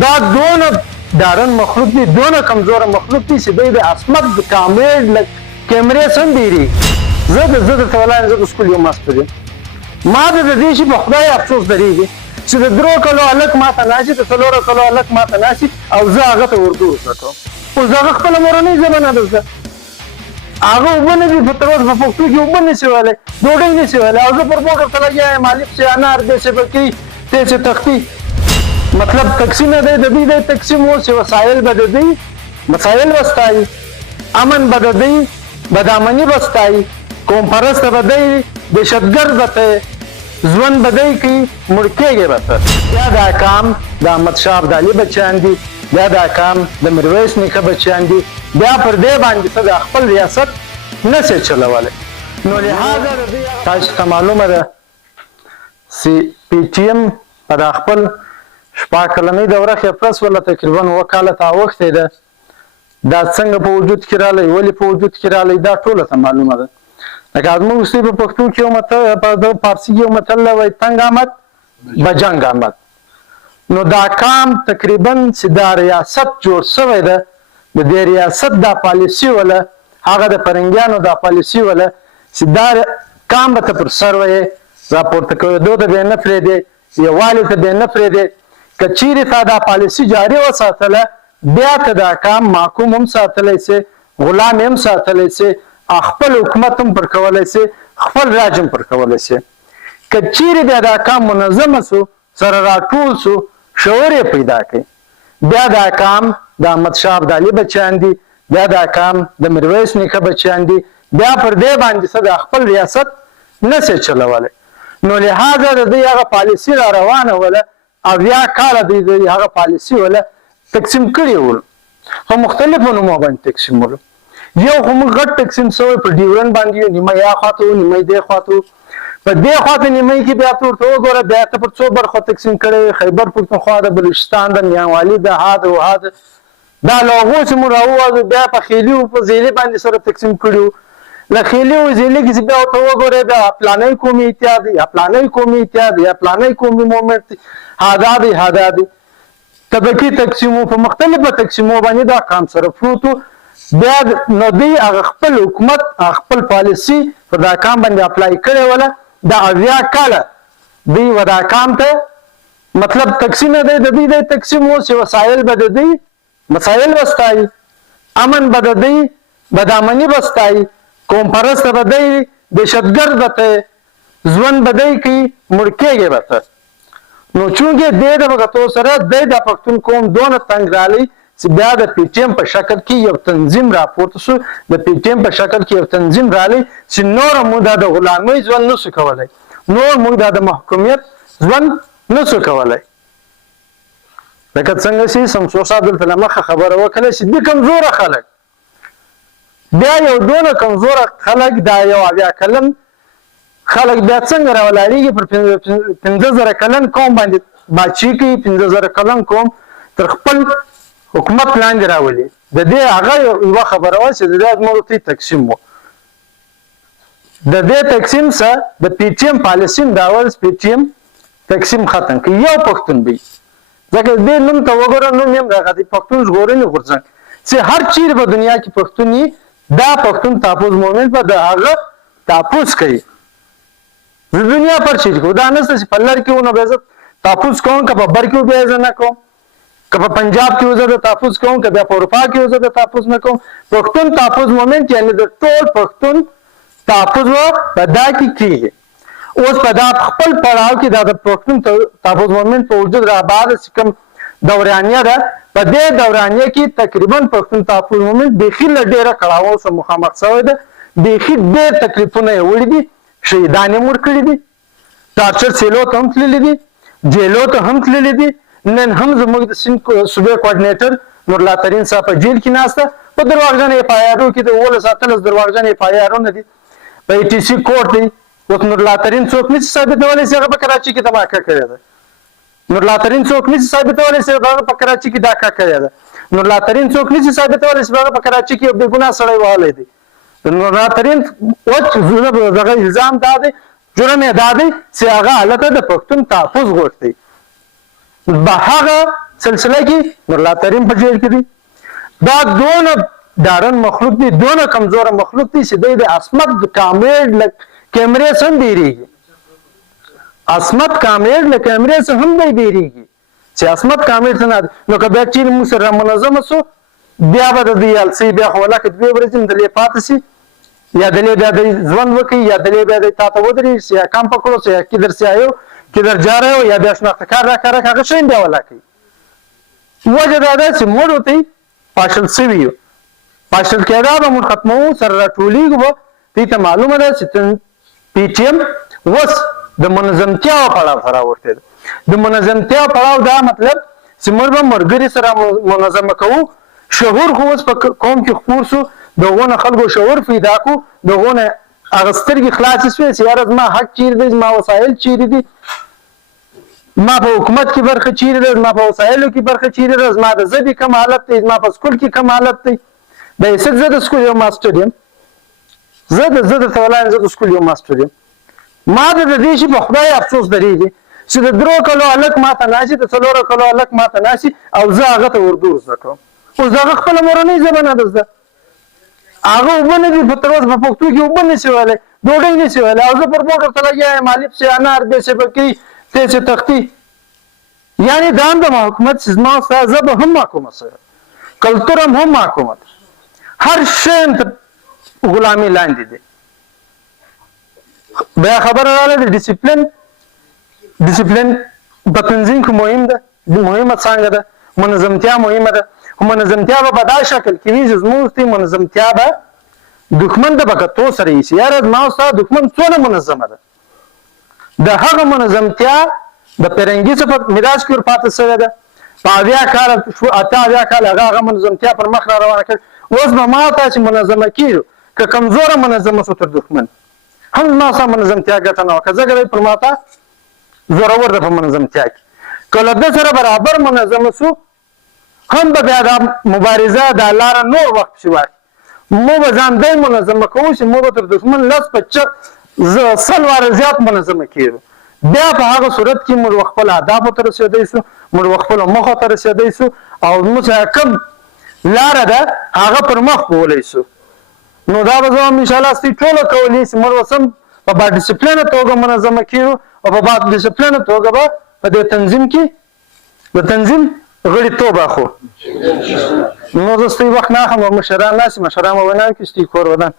دا دونه ډارن مخلوق دی، دونه کمزوره مخلوق دی چې دی د عصمت د کیمرې سم ډېرېږي. زه درته ولایم زه د سکول یو ماسټر یم. ما د دې شي په خدای افسوس درېږي چې د 3 کلو هلک ماته ناستي، د 4 کلو هلک ماته ناستي او زه هغه ته اردو زده کوم. اوس هغه خپله مورنۍ ژبه نه ده زده، هغه اوبه نه دي په تر اوسه په پښتو کې اوبه نشي ویلی، ډوډۍ نشي ویلی، او زه پر موټر ته لګیا یم الف چې انار دی چې بکي دی چې تختی. مطلب تقسیم دی د دوی دی تقسیم و چې وسایل به د دوی مسایل بستایي، امن به د دوی بدامني بستایي، قوم پرسته به دی دهشتګرد به ته ژوند به دی کوي، مړ کېږې به ته. بیا دا کام د احمدشاه ابدالي بچیان دي، بیا دا کام د میرویس نیکه بچیان دي، بیا پر دې باندې ته د خپل ریاست نشې چلولی. نو لهذا تاسو ته معلومه ده چې پی ټي ایم په دا خپل 6 کلنۍ دوره کې پرس ولا تقریبا 2 کاله ته اوښتی ده. دا څنګه په وجود کې راغلی، ولې په وجود کې راغلی، دا ټوله ته معلومه ده. لکه زموږ اوسې په پښتو کې یو متل، په فارسي کې یو متل وایي تنګ آمد به جنګ آمد. نو دا کام تقریبا چې دا ریاست جوړ شوی ده، د دې ریاست دا پالیسي وله، هغه د فرنګیانو دا پالیسي وله چې دا کام به ته پر سر ویې، راپورته کېدو ته به یې نه پرېږدې، یووالي ته به یې نه پرېږدې. که چیرې تا دا پالیسي جاري وساتله، بیا ته دا کام محکوم هم ساتلی سې، غلام هم ساتلی سې، خپل حکومت هم پر کولی سې، خپل راج هم پر کولی سې. که چیرې بیا دا کام منظمه سو، سره راټول سو، شعور یې پیدا کړي، بیا دا کام د احمدشاه ابدالي بچیان دي، بیا دا کام د میرویس نیکه بچیان دي، بیا پر دې باندې څه د خپل ریاست نشي چلولی. نو لهذا د دوی هغه پالیسي را روانه وله، 80 کاله دوی هغه پالیسي وله تقسیم کړي ول، خو مختلفو نومو باندې تقسیم ول. یو خو موږ غټ تقسیم شوی په ډیورنډ باندې، نیمه یا خواته و نیمه دې خواته و. په دې خواته نیمه کې بیا ته ورته وګوره، بیا ته پر 2 برخو تقسیم کړی، خیبر پښتونخوا د بلوچستان د میانوالي د ها د وها د دا له هغو چې موږ راووځو، بیا په خیلي او په زیلي باندې سره تقسیم کړي وو. له خیلي او زیلي کې چې بیا ورته وګورې، بیا پلانی قومي اتحاد دی، یا پلانی قومي اتحاد دی، یا پلانی قومي مومنټ دی، هادا دی هادا دی، طبقي تقسیمو په مختلفو تقسیمو باندې دا کام سره پروت و. بیا نو دوی هغه خپل حکومت خپل پالیسي پر دا کام باندې اپلای کړې وله. دا 80 کاله دوی و دا کام ته مطلب تقسیم دی د دوی د تقسیم و چې وسایل به د دوی مسایل بستایي، امن به د دوی بدامني بستایي، قوم پرسته به دی دهشتګرد به ته ژوند به دی کوي، مړ کېږې به ته. نو چونکې دی د وختو سره دی د پښتون قوم دونه تنګ رالی چې بیا د پی ټي ایم په شکل کې یو تنظیم راپورته شو، د پی ټي ایم په شکل کې یو تنظیم رالی چې نور موږ دا د غلامۍ ژوند نشو کولی، نور موږ دا د محکومیت ژوند نشو کولی. لکه څنګه چې شمسو صاحب دلته له مخه خبره وکړه چې دي کمزوره خلک، بیا یو دونه کمزوره خلک، دا یو 80 کلن خلک بیا څنګه راولاړېږي پر 15,000 کلن قوم باندې بادشي کوي، 15,000 کلن قوم تر خپل حکومت لاندې راولي. د دې هغه یوه خبره وه چې د دې ادمورتي تقسیم و. د دې تقسیم سره د پی ټي ایم پالیسي هم دا ول پی ټي ایم تقسیم ختم کړي، یو پښتون وي. ځکه دې نوم ته وګوره، نوم یې هم راغلی پښتون ژغورنې غورځنګ، چې هر چیرې په دنیا کې پښتون وي، دا پښتون تحفظ مومنټ به د هغه تحفظ کوي. د دنیا پر چیز کو دا نشته چې په لر کې ونه به زه تحفظ کوم، که په بر کې بیا زه نه کوم، که په پنجاب کې زه د تحفظ کوم، که بیا په اروپا کې زه د تحفظ نه کوم. پښتون تحفظ مومنټ یعنې د ټول پښتون تحفظ په دا کې کېږي. اوس په دا خپل پړاو کې دا د پښتون تحفظ مومنټ په وجود را بعد چې کوم دورانیه ده، په دې دورانیه کې تقریبا پښتون تحفظ مومنټ بیخي له ډېره کړاوو سره مخامخ شوی ده، بیخي ډېر تکلیفونه یې وړي دي، شهیدان یې مړ کړي دي، ټارچر سیلو ته هم تللي دي، جیلو ته هم تللي دي. نن هم زموږ د سیند صوبې کوارډینیټر نورالله ترین صاحب په جیل کې ناسته، په درواغجن اف آی آرو کې د 18 درواغجن اف آی آرونه دي، په ای ټي سي کورټ دی. اوس نورالله ترین څوک نشي ثابتولی چې هغه په کراچي کې تباه کړې ده، نورالله ترین څوک نشي ثابتولی چې هغه په کراچي کې دا کړې ده، نورالله ترین څوک نشي ثابتولی چې هغه په کراچي کې یو بې ګناه سړی وهلی دی. نورالله ترین دغه الزام دا دی، جرم یې دا دی چې هغه هلته د پښتون تحفظ غوښتی. به هغه سلسله کې نور الله ترین په جیل کې دي. دا دونه ډارن مخلوق دي، دونه کمزوره مخلوق دي چې د عصمت کامل کیمرې سم بیریږي. عصمت کامل له کیمرې څخه هم دی بیریږي چې عصمت کامل څه نه. نو که بیا چیرې موږ سره منظمه سو بیا به د دې السي بیا خو ولکه 2 ورځې دلې پاتې سي یا دلې بیا د ژوند وکړي یا دلې بیا د تا ته ودرېږي چې یا کم پکړو چې یا کدر سي آیو کدر جا رہے ہو یا بیا شناخت کار را کار هغه شی بیا ولکه. وجه دا ده چې موږ ته پاشل سوي یو پاشل کېدا به موږ ختمو سره راټولېږو به دې ته معلومه ده چې پی ټي ایم اوس د منظمتیا پړاو سره ورته ده. د منظمتیا پړاو دا مطلب چې موږ به مرګري سره منظمه کوو. شعور خو اوس په قوم کې خپور سو، دغونه خلکو شعور پیدا کو، دغونه هغه سترګې خلاصې شوې چې یاره زما حق چیرې دی، زما وسایل چیرې دي، ما په حکومت کې برخه چیرې ده، زما په وسایلو کې برخه چیرې ده، زما د ژبې کم حالت دی، زما په سکول کې کم حالت دی. د هیڅ زه د سکول یو ماسټر یم، زه درته ولایم زه د سکول یو ماسټر یم. ما د دې شي په خدای افسوس درېږي چې د 3 کلو هلک ماته ناسي، د 4 کلو هلک ماته ناسي او زه هغه ته اردو زده کوم. اوس د هغه خپله مورنۍ ژبه نه ده زده، هغه اوبه نه دي په تر اوسه په پښتو کې اوبه نشي ویلی، ډوډۍ نشي ویلی، او زه پر بورډ ورته لګیا یم الف سي انار ب سي بکۍ ت سي تختي. یعنې دا هم د حکومت چې زما ستا ژبه هم محکومه سوې، کلتور هم محکومه ده، هر شی هم تر غلامي لاندې دی. بیا خبره راغله د ډیسپلین په تنظیم کې مهم ده، مهمه څانګه ده، منظمتیا مهمه ده. خو منظمتیا به په دا شکل کې وي چې زموږ منظمتیا به دښمن د به کتو سره ایسي. یاره زما او ستا دښمن څونه منظمه ده، د هغه منظمتیا د فرنګي څخه میراث کې ورپاتې شوې ده. په 80 کال هغه منظمتیا پر مخ را روانه کړ. اوس به ما ته چې منظمه کېږو که کمزوره منظمه شو تر دښمن هم زما ستا منظمتیا ګټه نه وکړه، ځکه پر ما ته زورور ده په منظمتیا کې. که له ده سره برابر منظمه شو هم به بیا دا مبارزه دا لاره نور وخت پسې واخلي. مو به ځان دی منظمه کوو چې مو به تر دښمن 100 واره زیات منظمه کېږو. بیا په هغه صورت کې موږ خپل اهدافو ته رسېدی سو، موږ خپلو موخو ته رسېدی سو او موږ کوم لاره ده هغه پر مخ بولی سو. نو دا به زه هم انشاءالله ستاسې ټوله کولی چې موږ اوس هم په باډسپلینه توګه منظمه کېږو او په باډسپلینه توګه به په دې تنظیم کې د تنظیم غړي توب اخو. نو زه ستاسې وخت نه اخلم او مشران ناست مشران به وینا وکړي ستاسې کور ودان